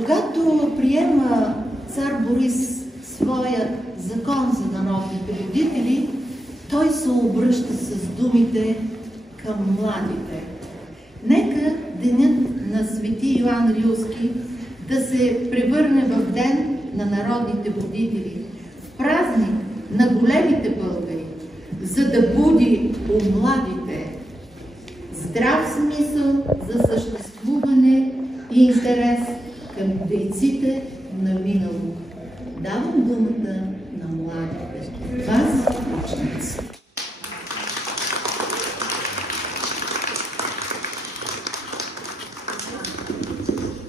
Когато приема цар Борис своя закон за народните родители, той се обръща с думите към младите. Нека денят на свети Йоан Рилски да се превърне в ден на народните будители, в празник на големите българи, за да буди у младите здрав смисъл за съществуване и интерес към дейците на минало. Давам думата на младите. Вас, ученици.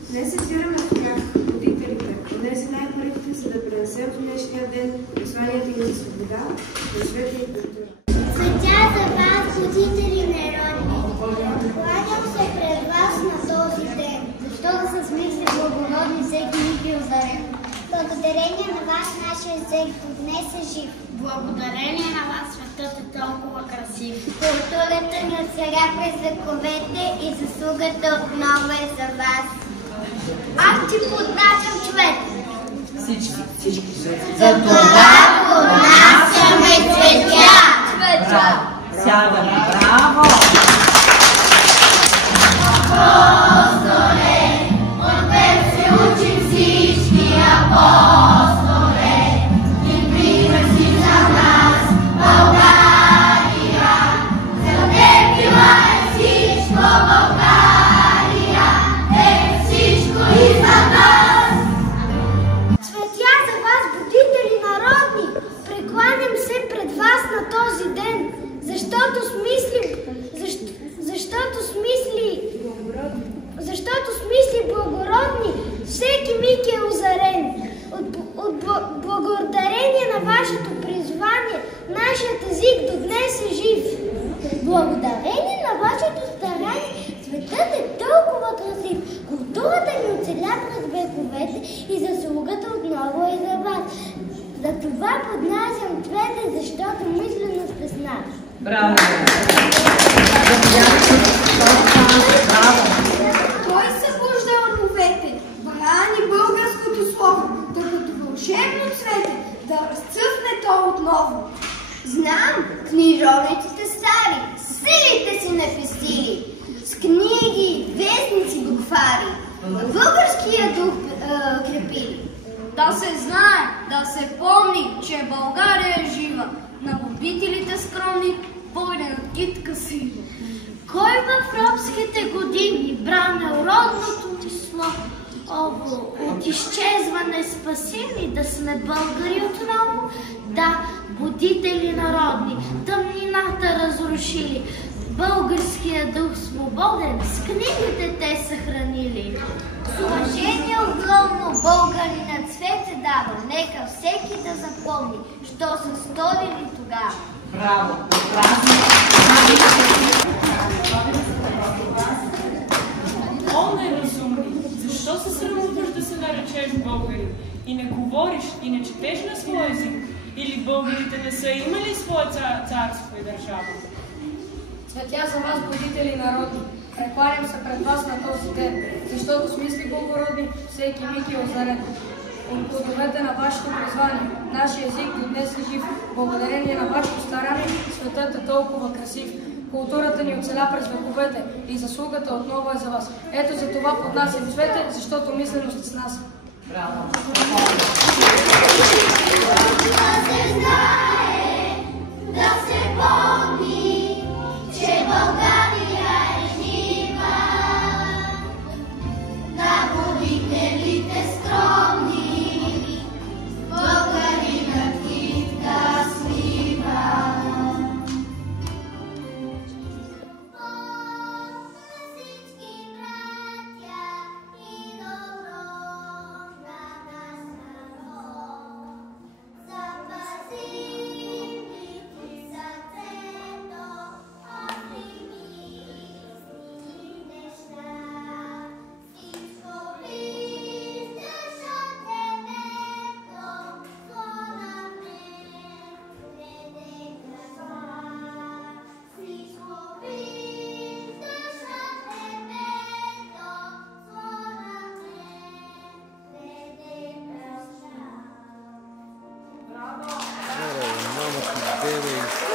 Днес се събираме в тях, родителите. Днес е най-първите, за да пренесем в днешния ден посланията ни за свобода, за света и култура. Светя за вас, родители народни, кланям се пред вас на този ден, защото с мисли благородни всеки миг е озарен. Благодарение на вас нашия език днес е жив. Благодарение на вас светът е толкова красив. Културата ни оцеля през вековете и заслугата отново е за вас. Аз ти поднасям цвет. Всички. За това поднасяме цветя. Сядаме. Браво! Апостоле, от теб се учим всички апостоле, и пример си за нас, България. За теб била е всичко, България, е всичко и за нас. Цветя за вас, будители народни, прекланям се пред вас на този ден, защото смисли благородни, всеки миг е озарен. От благодарение на вашето призвание, нашият език до днес е жив. Благодарение на вашето старание, светът е толкова красив. Културата ни оцеля през вековете и заслугата отново е за вас. За това поднасям цвете, защото мислено сте с нас. Браво! Той събужда умовете, брани българското слово, да като вълшебно цвете, да разцъфне то отново. Знам, книжовниците стари, силите си написили, с книги, вестници, буквари, българския дух крепили. Да се знае, да се помни, че България е жива, на побителите скромни бойна китка сила. Кой в робските години бране родното ни слово? Ово, от изчезване спасими, да сме българи отново? Да, будители народни, тъмнината разрушили, българския дух свободен, с книгите те съхранили. С уважение огромно българина цвет се дава, нека всеки да запомни, що са сторили тогава. Браво! О, неразумни! Защо се срамуваш да се наречеш българин? И не говориш, и не четеш на своя език? Или българите не са имали свое царство и държава? Цветя за вас, будители народни, прекланям се пред вас на този ден, защото с мисли благородни всеки миг е озарен. От плодовете на вашето призвание, нашия език до днес е жив. Благодарение на вашето старание, светът е толкова красив. Културата ни оцеля през вековете и заслугата отново е за вас. Ето за това поднасям цвете, защото мислено сте с нас. Браво! Да се помни, че България е жива, на будителите скромни, българина китка свива. Всички братя и добро на нас народ, запази Billy.